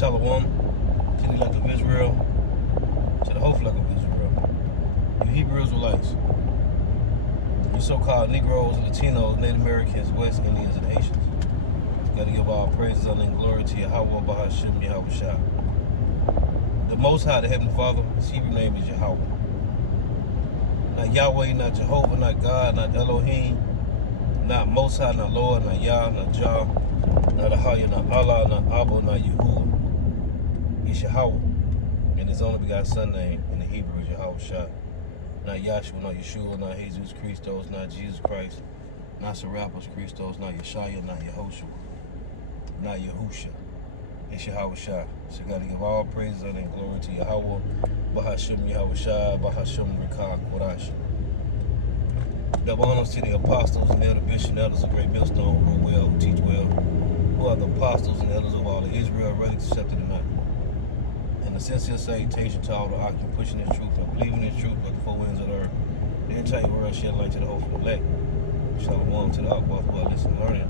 Shalom to the elect of Israel, to the whole flock of Israel. You Hebrew Israelites, you so-called Negroes, Latinos, Native Americans, West Indians, and Haitians. Got to give all praises, honor, and glory to Yahweh, Bahashim, Yahweh Shah. The Most High, the Heavenly Father, his Hebrew name is Yahweh. Not Yahweh, not Jehovah, not God, not Elohim, not Most High, not Lord, not Yah, not Jah, not Ahaya, not Allah, not Abba, not Yahuwah. He's Yahweh. And his only begotten son name in the Hebrew is Yahweh Shah. Not Yahshua, not Yeshua, not Jesus Christos, not Jesus Christ, not Serapis Christos, not Yeshaya, not Yehoshua, not Yahusha. It's Yahweh Shah. So you got to give all praise and glory to Yahweh, Bahashim Yahweh Shah, Bahashim Rikah Kodash. Double honors to the apostles and elder bishops and elders of great millstone who rule well, who teach well, who are the apostles and elders of all of Israel, ready to accept it or not. And a sincere salutation to all the occupants pushing this truth and believing this truth like the four winds of the earth. The entire world shed light to the hope of the elect. Shalom to the Akbar who are listening and learning.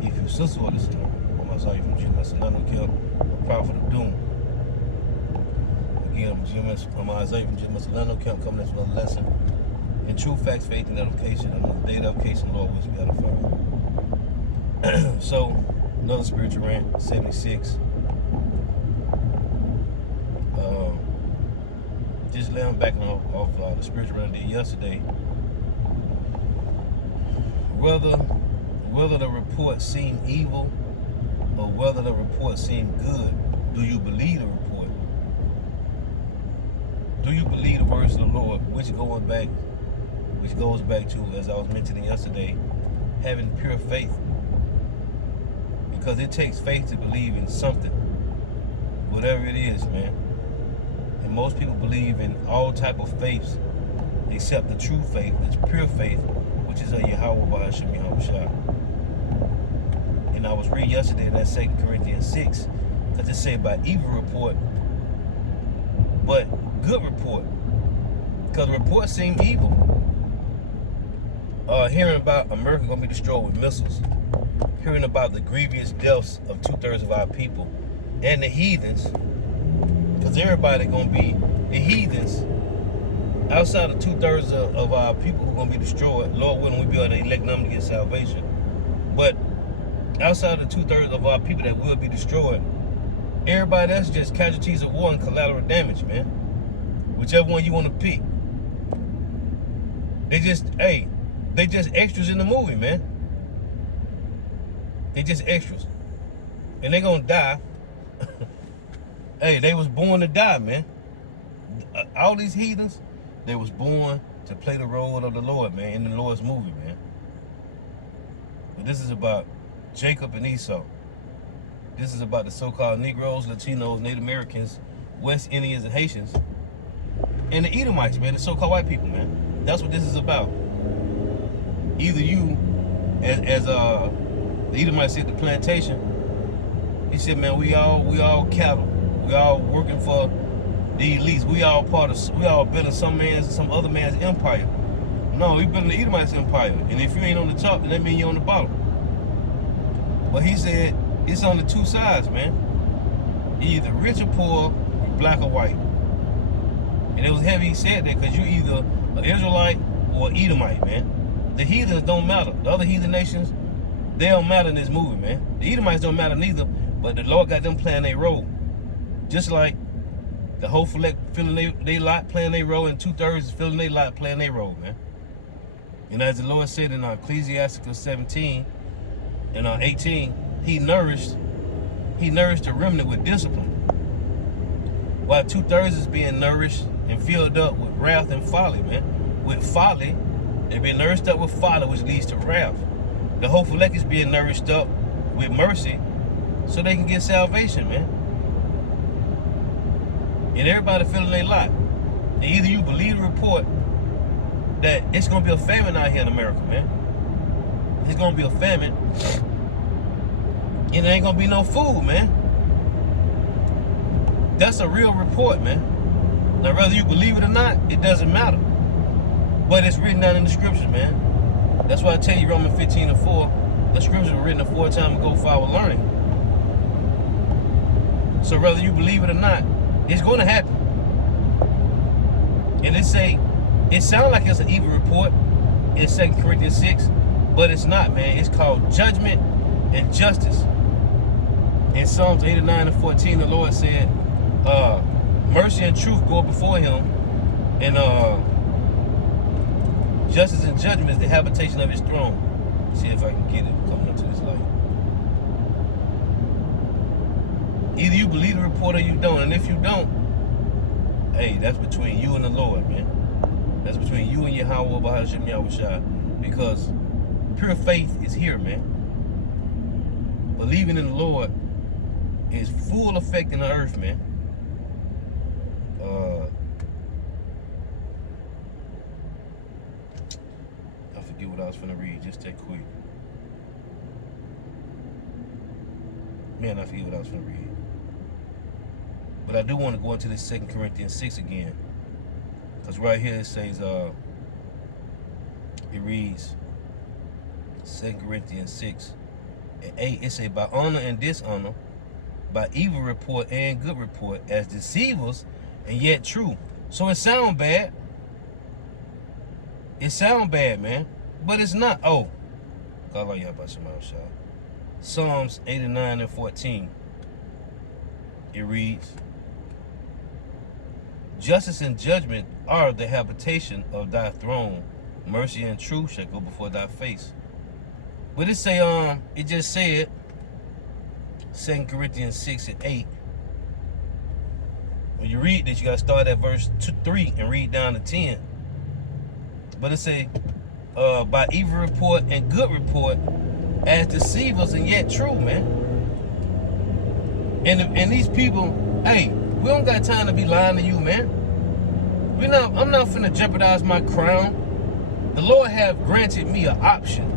If you sister are listening, I'm Isaiah from GMS and Nanokel, a prophet of doom. Again, I'm Isaiah from GMS and Nanokel, coming into another lesson in true facts, faith, and edification. Another day of edification, Lord, always be edified. So, another spiritual rant, 76. Just laying back off the spiritual rant I did yesterday. Whether the report seemed evil or whether the report seemed good, do you believe the report? Do you believe the words of the Lord, which goes back to, as I was mentioning yesterday, having pure faith? Because it takes faith to believe in something, whatever it is, man. And most people believe in all type of faiths except the true faith, that's pure faith, which is a Yahweh Bahashim Yahweh Shah. And I was reading yesterday that 2 Corinthians 6, because it said by evil report, but good report. Because the report seemed evil. Hearing about America going to be destroyed with missiles, hearing about the grievous deaths of 2/3 of our people and the heathens, because everybody going to be the heathens. Outside of 2/3 of our people who are going to be destroyed, Lord willing, we be able to elect them to get salvation. But outside of 2/3 of our people that will be destroyed, everybody else just casualties of war and collateral damage, man. Whichever one you want to pick. They just extras in the movie, man. They just extras. And they gonna die. Hey, they was born to die, man. All these heathens, they was born to play the role of the Lord, man, in the Lord's movie, man. But this is about Jacob and Esau. This is about the so-called Negroes, Latinos, Native Americans, West Indians, and Haitians. And the Edomites, man, the so-called white people, man. That's what this is about. Either you, as the Edomites said, the plantation, he said, man, we all cattle. We all working for the elites. We all building some other man's empire. No, we building the Edomites' empire. And if you ain't on the top, then that means you're on the bottom. But he said, it's on the two sides, man. You're either rich or poor, you're black or white. And it was heavy he said that because you're either an Israelite or Edomite, man. The heathens don't matter. The other heathen nations, they don't matter in this movie, man. The Edomites don't matter neither, but the Lord got them playing their role. Just like the whole select filling they lot, playing their role, and 2/3 is filling their lot, playing their role, man. And as the Lord said in Ecclesiastes 17 and 18, he nourished the remnant with discipline. While 2/3 is being nourished and filled up with wrath and folly, man. With folly, they've been nourished up with folly, which leads to wrath. The whole elect is being nourished up with mercy so they can get salvation, man. And everybody feeling their lot. And either you believe the report that it's going to be a famine out here in America, man. It's going to be a famine. And there ain't going to be no food, man. That's a real report, man. Now, whether you believe it or not, it doesn't matter. But it's written down in the scripture, man. That's why I tell you Romans 15:4, the scriptures were written 4 times ago for our learning. So whether you believe it or not, it's going to happen. And it sounds like it's an evil report in 2 Corinthians 6, but it's not, man. It's called judgment and justice. In Psalms 89:14, the Lord said, mercy and truth go before him, and justice and judgment is the habitation of his throne. See if I can get it coming up to this light. Either you believe the report or you don't. And if you don't, hey, that's between you and the Lord, man. That's between you and Yahweh, Bahashim Yahushua. Because pure faith is here, man. Believing in the Lord is full effect in the earth, man. I forget what I was finna read, just that quick. Man, I forget what I was finna read. But I do want to go into this 2 Corinthians 6 again. Because right here it says, it reads, 2 Corinthians 6 and 8, it says, by honor and dishonor, by evil report and good report, as deceivers and yet true. So it sound bad. It sound bad, man. But it's not. Oh. Psalms 89:14. It reads, justice and judgment are the habitation of thy throne. Mercy and truth shall go before thy face. But it say, it just said, 2 Corinthians 6 and 8. When you read this, you gotta start at verse 3 and read down to 10. But it say, by evil report and good report, as deceivers and yet true, man. And these people, hey, we don't got time to be lying to you, man. I'm not finna jeopardize my crown. The Lord have granted me an option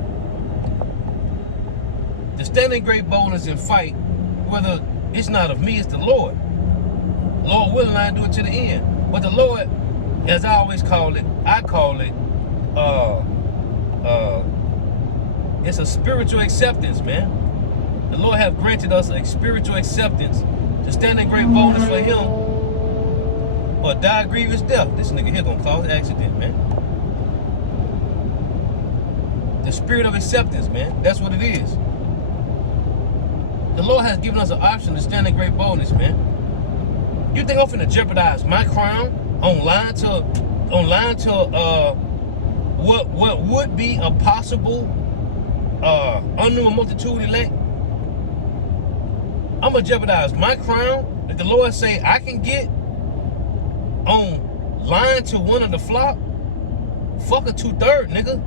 to stand in great boldness and fight, whether it's not of me, it's the Lord. Lord willing, I do it to the end. But the Lord, as I always call it, it's a spiritual acceptance, man. The Lord have granted us a spiritual acceptance to stand in great boldness for him or die a grievous death. This nigga here gonna cause an accident, man. The spirit of acceptance, man. That's what it is. The Lord has given us an option to stand in great boldness, man. You think I'm finna jeopardize my crown on lying to what would be a possible unknown multitude elect? I'm gonna jeopardize my crown that the Lord say I can get on lying to one of the flock? Fuck a 2/3, nigga.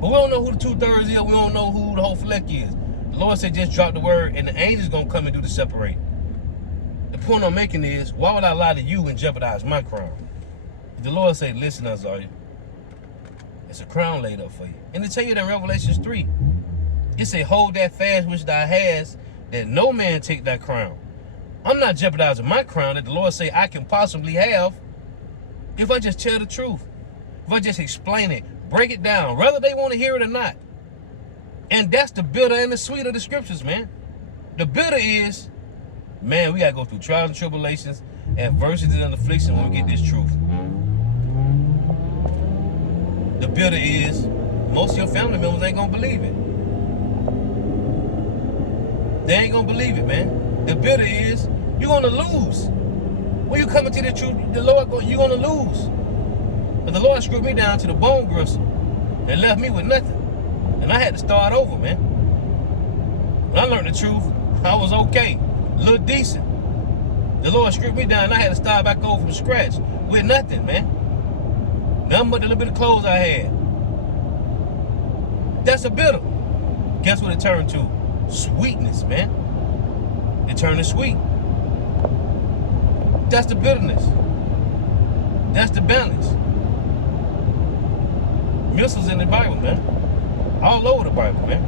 But we don't know who the 2/3 is. We don't know who the whole fleck is. The Lord said just drop the word and the angels gonna come and do the separating. The point I'm making is, why would I lie to you and jeopardize my crown? The Lord said, listen, Azariah, it's a crown laid up for you. And to tell you that in Revelations 3, it say, hold that fast which thou hast, that no man take thy crown. I'm not jeopardizing my crown that the Lord say I can possibly have if I just tell the truth. If I just explain it, break it down, whether they want to hear it or not. And that's the bitter and the sweet of the scriptures, man. The bitter is, man, we got to go through trials and tribulations, adversity and affliction when we get this truth. The bitter is, most of your family members ain't going to believe it. They ain't going to believe it, man. The bitter is, you're going to lose. When you come into the truth, the Lord, you're going to lose. But the Lord screwed me down to the bone gristle and left me with nothing. And I had to start over, man. When I learned the truth, I was okay, a little decent. The Lord screwed me down and I had to start back over from scratch with nothing, man. Nothing but the little bit of clothes I had. That's a bitter. Guess what it turned to? Sweetness, man. It turned to sweet. That's the bitterness. That's the balance. Missiles in the Bible, man. All over the Bible, man.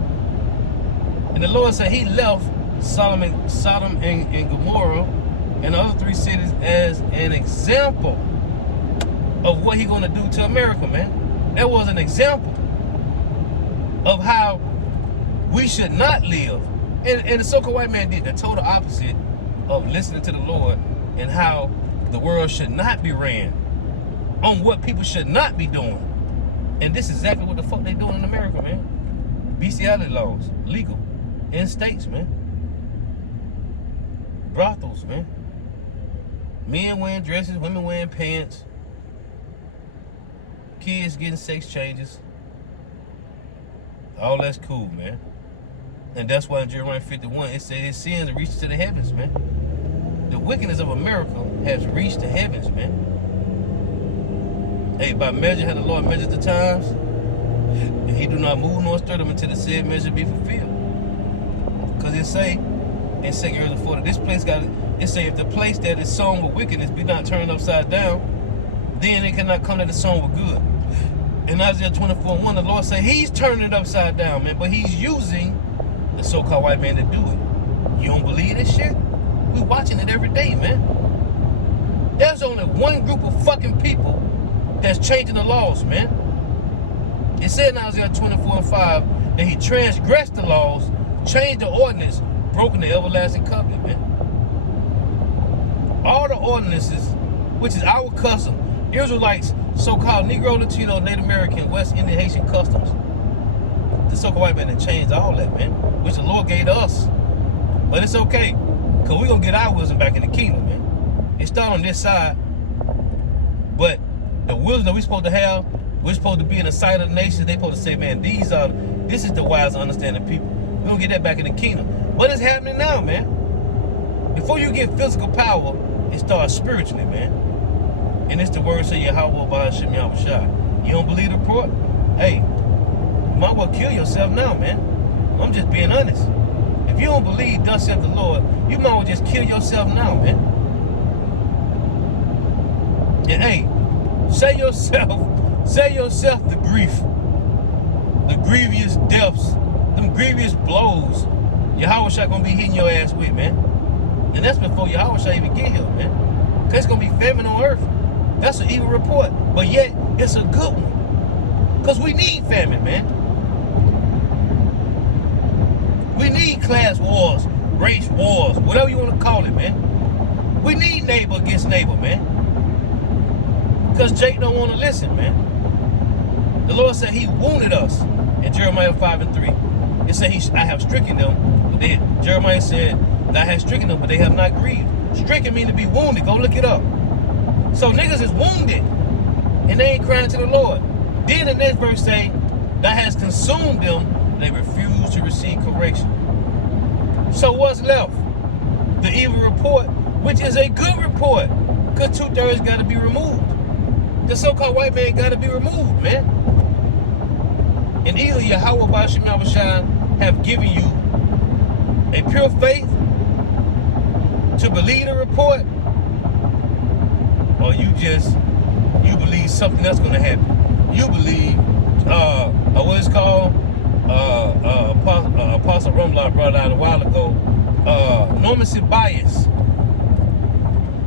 And the Lord said he left Sodom and Gomorrah and the other 3 cities as an example of what he's going to do to America, man. That was an example of how we should not live. And the so-called white man did the total opposite of listening to the Lord and how the world should not be ran, on what people should not be doing. And this is exactly what the fuck they doing in America, man. Bestiality laws, legal in states, man. Brothels, man. Men wearing dresses, women wearing pants. Kids getting sex changes. All that's cool, man. And that's why in Jeremiah 51, it says his sins reach to the heavens, man. The wickedness of America has reached the heavens, man. Hey, by measure how the Lord measures the times, and he do not move nor stir them until the said measure be fulfilled. Because it say in 2 Corinthians 40, this place it say if the place that is sown with wickedness be not turned upside down, then it cannot come that it's sown with good. In Isaiah 24:1, the Lord say he's turning it upside down, man, but he's using the so-called white man to do it. You don't believe this shit? We watching it every day, man. There's only one group of fucking people that's changing the laws, man. It said in Isaiah 24:5 that he transgressed the laws, changed the ordinance, broken the everlasting covenant, man. All the ordinances, which is our custom, Israelites, so-called Negro, Latino, Native American, West Indian, Haitian customs. The so-called white man that changed all that, man, which the Lord gave to us. But it's okay, because we're going to get our wisdom back in the kingdom, man. It started on this side, but the wisdom that we're supposed to have, we're supposed to be in the sight of the nations. They're supposed to say, man, this is the wise, understanding people. We're going to get that back in the kingdom. But it's happening now, man. Before you get physical power, it starts spiritually, man. And it's the word say, Yahweh Ba'ashem Yahushua. You don't believe the report? Hey, you might well kill yourself now, man. I'm just being honest. If you don't believe, thus saith the Lord, you might well just kill yourself now, man. And hey, say yourself the grief, the grievous depths, them grievous blows Yahushua gonna be hitting your ass with, man. And that's before Yahushua even get here, man. Cause it's gonna be famine on earth. That's an evil report, but yet it's a good one. Cause we need famine, man. We need class wars, race wars, whatever you want to call it, man. We need neighbor against neighbor, man. Because Jake don't want to listen, man. The Lord said he wounded us in Jeremiah 5:3. It said I have stricken them. But Jeremiah said that I have stricken them, but they have not grieved. Stricken means to be wounded. Go look it up. So niggas is wounded, and they ain't crying to the Lord. Then the next verse say, that has consumed them, they refuse to receive correction. So what's left? The evil report, which is a good report, because 2/3 got to be removed. The so-called white man got to be removed, man. And either Yahweh Ba'ashem Yahushua have given you a pure faith to believe the report, or you believe something else going to happen. You believe, what it's called, Apostle Rumlock brought out a while ago, normative bias.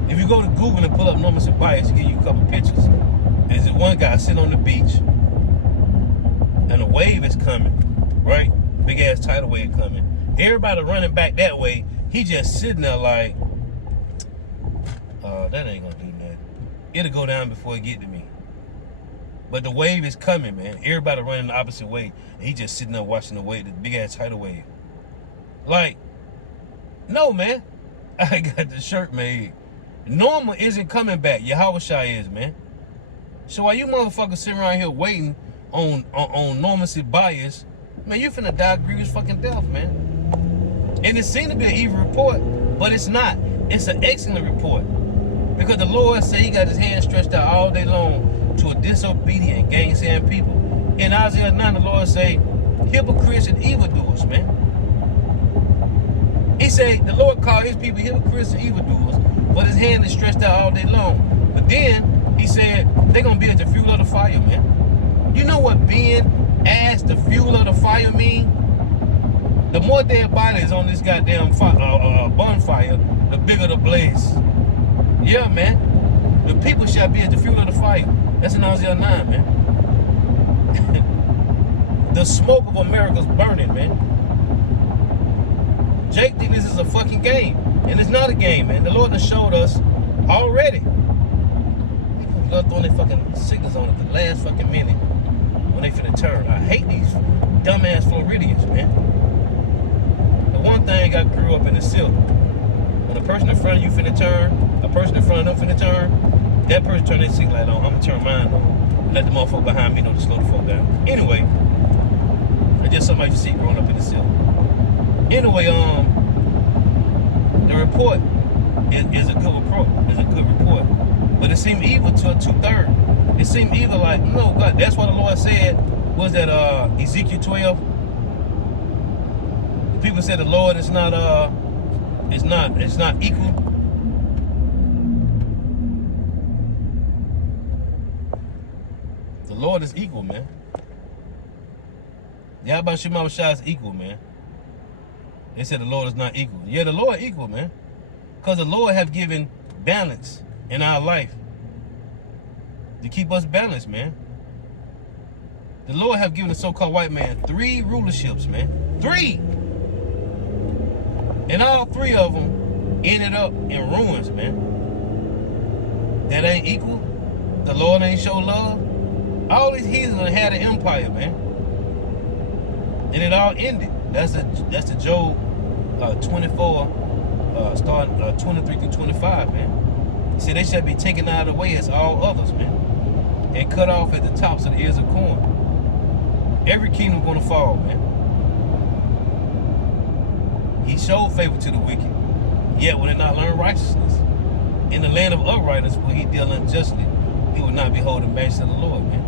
If you go to Google and pull up normative bias, give you a couple pictures. There's this one guy sitting on the beach, and a wave is coming, right? Big ass tidal wave coming. Everybody running back that way. He just sitting there like, that ain't gonna do nothing. It'll go down before it get to me. But the wave is coming, man. Everybody running the opposite way. And he just sitting there watching the wave, the big ass tidal wave. Like, no, man. I got the shirt made. Normal isn't coming back. Yahushua is, man. So while you motherfuckers sitting around here waiting on normacy bias, man, you finna die grievous fucking death, man. And it seemed to be an evil report, but it's not. It's an excellent report. Because the Lord said he got his hand stretched out all day long to a disobedient, gainsaying people. In Isaiah 9, the Lord say, hypocrites and evildoers, man. He said the Lord called his people hypocrites and evildoers, but his hand is stretched out all day long. But then he said they're gonna be at the fuel of the fire, man. You know what being as the fuel of the fire mean? The more dead bodies on this goddamn bonfire, the bigger the blaze. Yeah, man. The people shall be at the fuel of the fire. That's in Isaiah 9, man. The smoke of America's burning, man. Jake think this is a fucking game. And it's not a game, man. The Lord has showed us already. People love throwing their fucking signals on at the last fucking minute when they finna turn. I hate these dumbass Floridians, man. The one thing I grew up in the silk. When a person in front of you finna turn, a person in front of them finna turn, that person turn their signal light on, I'm gonna turn mine on. Let the motherfucker behind me know to slow the fuck down. Anyway, it's just something you see growing up in the silk. Anyway, the report is a good report. It's a good report. But it seemed evil to a 2/3. It seemed evil like, no, God, that's what the Lord said, was that Ezekiel 12? People said the Lord is not it's not equal. The Lord is equal, man. Yahweh Shema Shah is equal, man. They said the Lord is not equal. Yeah, the Lord equal, man. Because the Lord have given balance in our life to keep us balanced, man. The Lord have given the so-called white man 3 rulerships, man. 3! And all 3 of them ended up in ruins, man. That ain't equal. The Lord ain't show love. All these heathens had an empire, man. And it all ended. That's the Job 24, starting 23 through 25, man. See, they shall be taken out of the way as all others, man, and cut off at the tops of the ears of corn. Every kingdom gonna fall, man. He showed favor to the wicked, yet when they not learn righteousness. In the land of uprightness, where he deal unjustly, he will not behold the majesty of the Lord, man.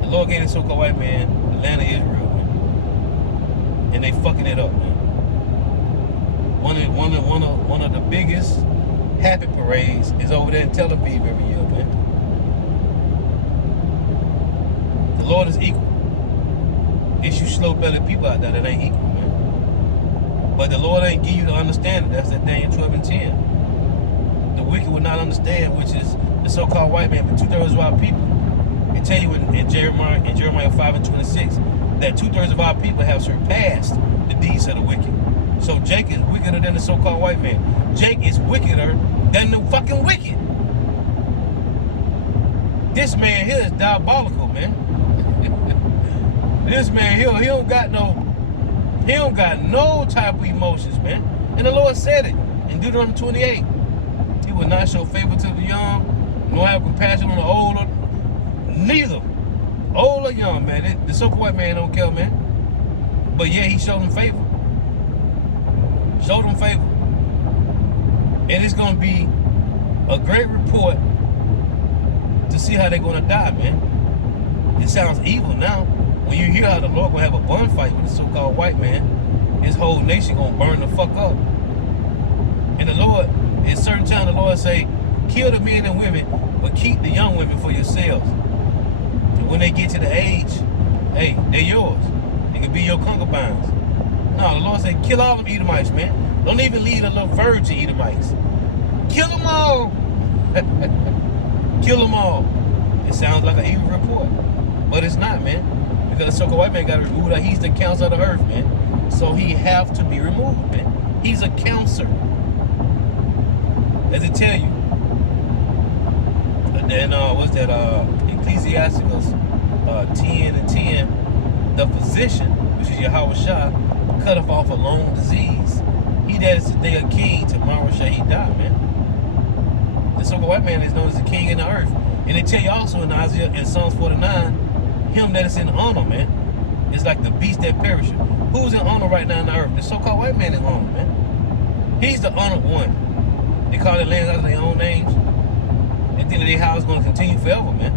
The Lord gave the so-called white man the land of Israel, man, and they fucking it up, man. One of the biggest happy parades is over there in Tel Aviv every year, man. The Lord is equal. It's you slow-bellied people out there that ain't equal, man. But the Lord ain't give you the understanding. That's that Daniel 12 and 10. The wicked will not understand, which is the so-called white man, but 2/3 of our people. It tell you in Jeremiah 5 and 26 that 2/3 of our people have surpassed the deeds of the wicked. So Jake is wickeder than the so-called white man. Jake is wickeder than the fucking wicked. This man here is diabolical, man. This man here, he don't got no type of emotions, man. And the Lord said it in Deuteronomy 28. He will not show favor to the young, nor have compassion on the older. Neither. Old or young, man. The so-called white man don't care, man. But yeah, he showed them favor. Showed them favor. And it's going to be a great report to see how they're going to die, man. It sounds evil now. When you hear how the Lord going to have a gunfight with the so-called white man, his whole nation going to burn the fuck up. And the Lord, at certain time, the Lord say, kill the men and women, but keep the young women for yourselves. And when they get to the age, hey, they're yours. They can be your concubines. No, the Lord said, kill all them Edomites, man. Don't even leave a little virgin Edomites. Kill them all. Kill them all. It sounds like an evil report, but it's not, man. Because the so-called white man got to remove that. He's the counselor of the earth, man. So he have to be removed, man. He's a counselor. As it tell you. But then, what's that? Ecclesiasticus 10 and 10. The physician, which is Yahweh Shah, cutteth off a long disease. He that is today a king, tomorrow shall he die, man. The so-called white man is known as the king in the earth. And they tell you also in Isaiah, in Psalms 49, him that is in honor, man, is like the beast that perisheth. Who's in honor right now in the earth? The so-called white man in honor, man. He's the honored one. They call their lands out of their own names. They think that their house is going to continue forever, man.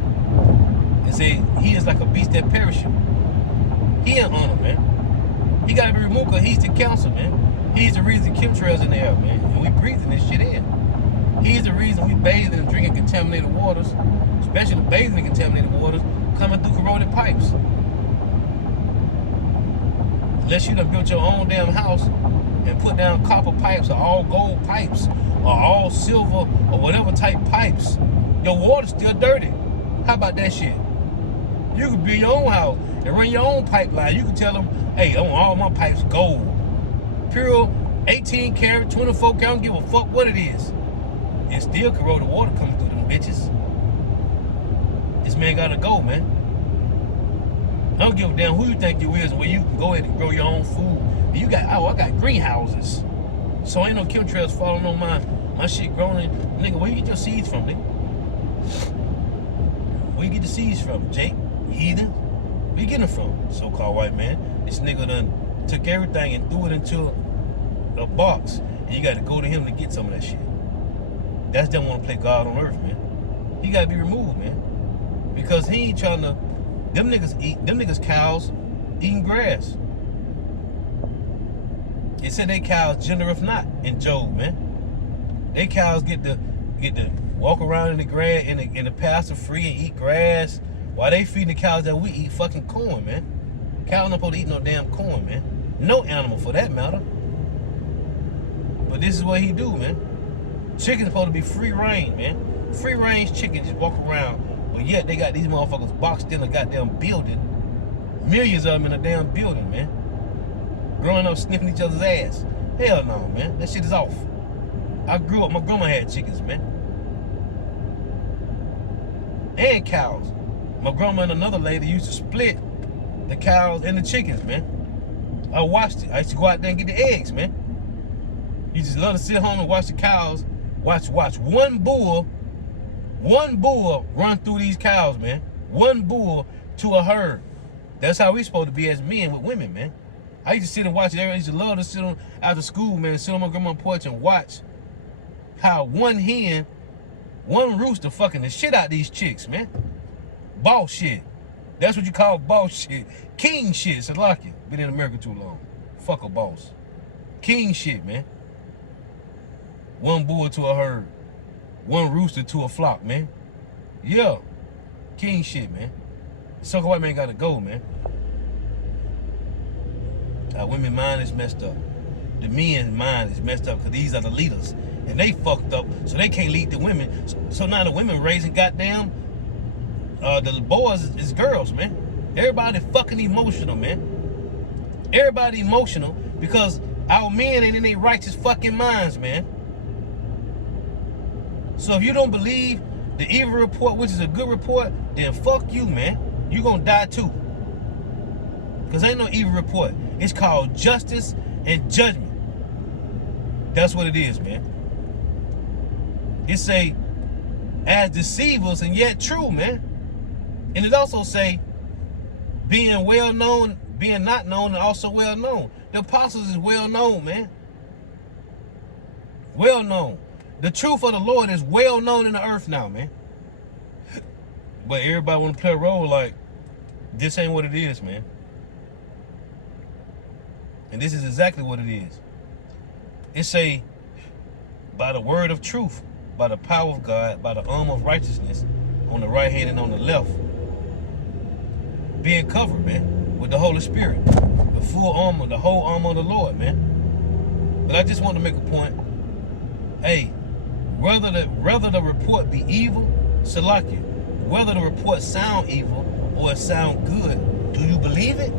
They say he is like a beast that perisheth. He in honor, man. He got to be removed because he's the counsel, man. He's the reason chemtrails in the air, man. And we breathing this shit in. He's the reason we bathing and drinking contaminated waters, especially bathing in contaminated waters, coming through corroded pipes. Unless you done built your own damn house and put down copper pipes or all gold pipes or all silver or whatever type pipes, your water's still dirty. How about that shit? You could build your own house and run your own pipeline. You can tell them, hey, I want all my pipes gold. Pure 18 karat, 24 karat, I don't give a fuck what it is. And still corroded water coming through them bitches. This man gotta go, man. I don't give a damn who you think you is and where you can go ahead and grow your own food. And you got, I got greenhouses. So ain't no chemtrails falling on my shit growing. Nigga, where you get your seeds from, nigga? Where you get the seeds from, Jake? Heathen? Where you getting them from, so-called white man? This nigga done took everything and threw it into a box. And you gotta go to him to get some of that shit. That's them want to play God on earth, man. He gotta be removed, man. Because he ain't trying to, them niggas cows eating grass. It said they cows gendereth not in Job, man. They cows get to walk around in the grass in the pasture free and eat grass while they feeding the cows that we eat fucking corn, man. Cows not supposed to eat no damn corn, man. No animal for that matter. But this is what he do, man. Chicken's supposed to be free range, man. Free range chicken just walk around. But yet they got these motherfuckers boxed in a goddamn building. Millions of them in a damn building, man. Growing up sniffing each other's ass. Hell no, man. That shit is off. I grew up, my grandma had chickens, man. And cows. My grandma and another lady used to split the cows and the chickens, man. I watched it. I used to go out there and get the eggs, man. You just love to sit home and watch the cows. Watch one bull run through these cows, man. One bull to a herd. That's how we supposed to be as men with women, man. I used to sit and watch it. I used to love to sit on after school, man, sit on my grandma's porch and watch how one rooster fucking the shit out these chicks, man. Boss shit. That's what you call boss shit. King shit, Salakia. Been in America too long. Fuck a boss. King shit, man. One bull to a herd. One rooster to a flock, man. Yeah. King shit, man. The sucker white man gotta go, man. Our women's mind is messed up. The men's mind is messed up because these are the leaders. And they fucked up, so they can't lead the women. So now the women raising goddamn, the boys is girls, man. Everybody fucking emotional, man. Everybody emotional because our men ain't in their righteous fucking minds, man. So if you don't believe the evil report, which is a good report, then fuck you, man. You gonna die too. Because ain't no evil report. It's called justice and judgment. That's what it is, man. It say, as deceivers and yet true, man. And it also say, being well known, being not known, and also well known. The apostles is well known, man. Well known. The truth of the Lord is well known in the earth now, man. But everybody want to play a role like this ain't what it is, man. And this is exactly what it is. It say, by the word of truth, by the power of God, by the arm of righteousness, on the right hand and on the left, being covered, man, with the Holy Spirit, the full armor, the whole armor of the Lord, man. But I just want to make a point. Hey, whether the report be evil, Salakia, whether the report sound evil or it sound good, do you believe it?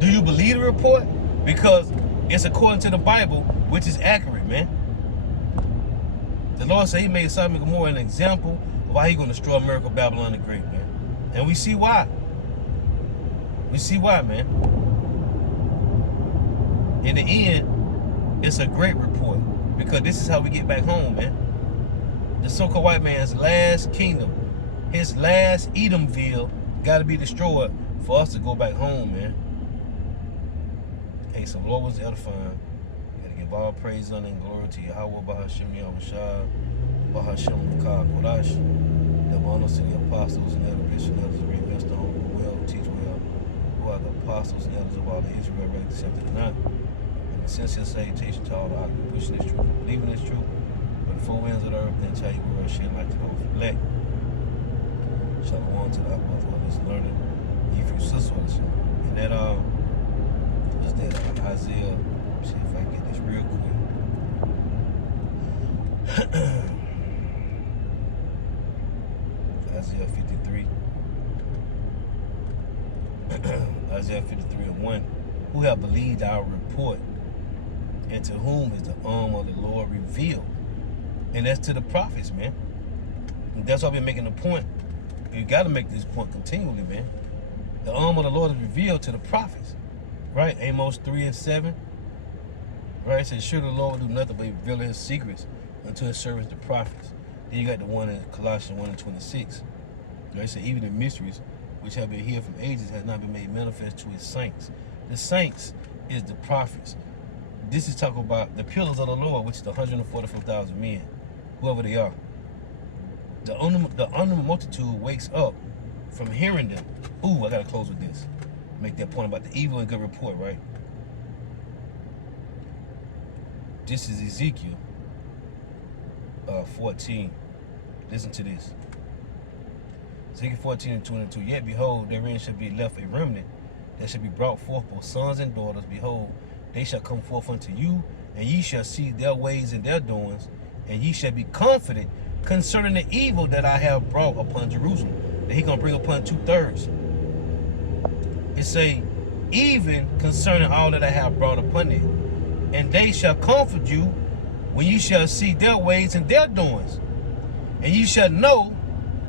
Do you believe the report? Because it's according to the Bible, which is accurate, man. The Lord said he made Sodom and Gomorrah an example of how he's going to destroy America, Babylon the Great, man. And we see why. We see why, man. In the end, it's a great report. Because this is how we get back home, man. The so-called white man's last kingdom, his last Edomville, got to be destroyed for us to go back home, man. Okay, so Lord was edifying. We got to give all praise, honor, and glory to Yahweh, Bahashem, Yahushua, Bahashem, Makah, Kodash. The honors to the apostles and elder bishops and elders, read best on well, teach well, who are the apostles and elders of all the Israel, ready accepted or not. Sincere salutation to all the occupants pushing this truth, believing this truth, but the four winds of the earth, then tell you where shit like to go elect. Shalom to the Abbas, one is learning, if you sister, and that, what's that, Isaiah, see if I can get this real quick. Isaiah 53. Isaiah 53 and 1. Who have believed our report? and to whom is the arm of the Lord revealed. And that's to the prophets, man. And that's why we're making a point. You got to make this point continually, man. The arm of the Lord is revealed to the prophets, right? Amos 3:7, right? It says, surely the Lord will do nothing but reveal his secrets unto his servants, the prophets. Then you got the one in Colossians 1:26. Right? It says, even the mysteries which have been hid from ages has not been made manifest to his saints. The saints is the prophets. This is talking about the pillars of the Lord, which is the 144,000 men, whoever they are. The unknown multitude wakes up from hearing them. Ooh, I gotta close with this. Make that point about the evil and good report, right? This is Ezekiel 14. Listen to this. Ezekiel 14:22. Yet behold, therein shall be left a remnant that shall be brought forth both sons and daughters. Behold, they shall come forth unto you, and ye shall see their ways and their doings, and ye shall be confident concerning the evil that I have brought upon Jerusalem, that he gonna bring upon 2/3. It say, even concerning all that I have brought upon it. And they shall comfort you when you shall see their ways and their doings. And you shall know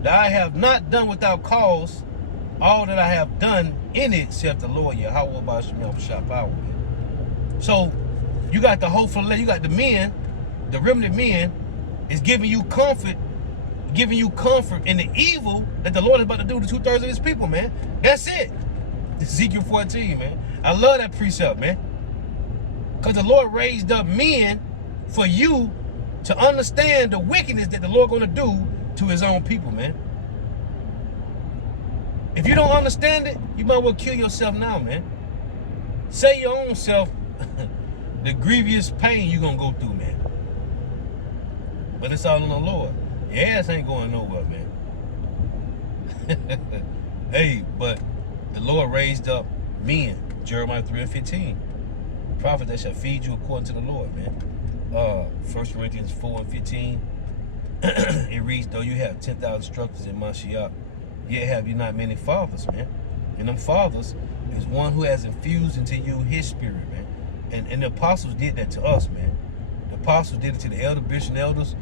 that I have not done without cause all that I have done in it, saith the Lord Yahweh Ba'Shem Shapawah. So you got the hopeful, you got the men, the remnant men, is giving you comfort in the evil that the Lord is about to do to 2/3 of his people, man. That's it. Ezekiel 14, man. I love that precept, man. Because the Lord raised up men for you to understand the wickedness that the Lord going to do to his own people, man. If you don't understand it, you might well kill yourself now, man. Say your own self the grievous pain you're going to go through, man. But it's all on the Lord. Your ass ain't going nowhere, man. Hey, but the Lord raised up men, Jeremiah 3:15. Prophet that shall feed you according to the Lord, man. 1 Corinthians 4:15. It reads, though you have 10,000 instructors in Mashiach, yet have you not many fathers, man. And them fathers is one who has infused into you his spirit, man. And the apostles did that to us, man. The apostles did it to the elder bishop and elders,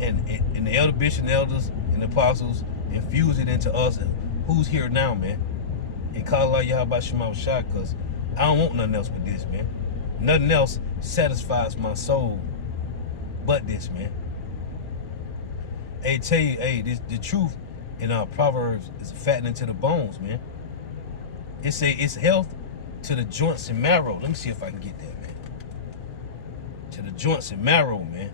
and the elder bishop and elders and the apostles infused it into us. Who's here now, man? And call Allah Yahweh Shema Shah, because I don't want nothing else but this, man. Nothing else satisfies my soul but this, man. Hey, tell you, hey, the truth in our Proverbs is fattening to the bones, man. It say it's health to the joints and marrow. Let me see if I can get that, man. To the joints and marrow, man.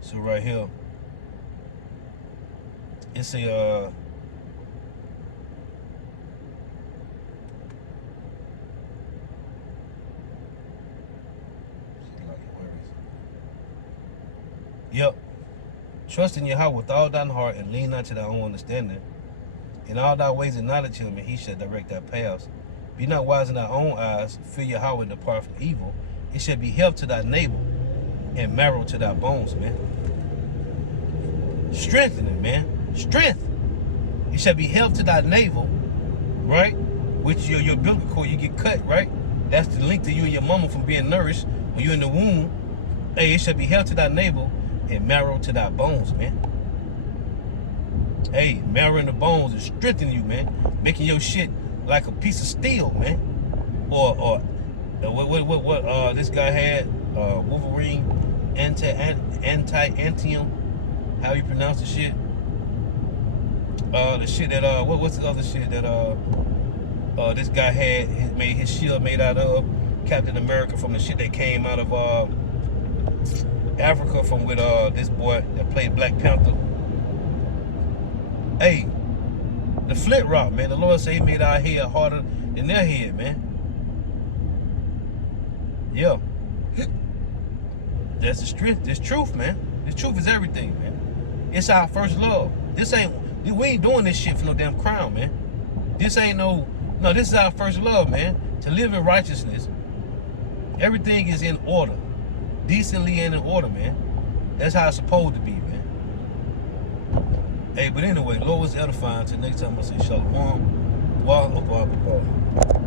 So right here, it's a yep. Trust in Yahweh with all thine heart and lean not to thy own understanding. In all thy ways acknowledge him, and he shall direct thy paths. Be not wise in thy own eyes. Fear Yahweh and depart from evil. It shall be health to thy neighbor and marrow to thy bones, man. Strengthening, man. Strength. It shall be health to thy navel, right? Which your umbilical cord, you get cut, right? That's the link to you and your mama from being nourished when you're in the womb. Hey, it shall be health to thy navel and marrow to thy bones, man. Hey, marrow in the bones is strengthening you, man. Making your shit like a piece of steel, man. Or what this guy had, Wolverine anti-antium. How you pronounce the shit? The shit that what's the other shit that this guy had made his shield made out of? Captain America, from the shit that came out of Africa, from with this boy that played Black Panther. Hey, the Flint Rock, man. The Lord say he made our head harder than their head, man. Yeah. That's the strength. This truth, man. This truth is everything, man. It's our first love. We ain't doing this shit for no damn crown, man. This ain't no No, this is our first love, man. To live in righteousness, everything is in order. Decently and in order, man. That's how it's supposed to be, man. Hey, but anyway, Lord was edifying. Till next time I say shalom. Wa.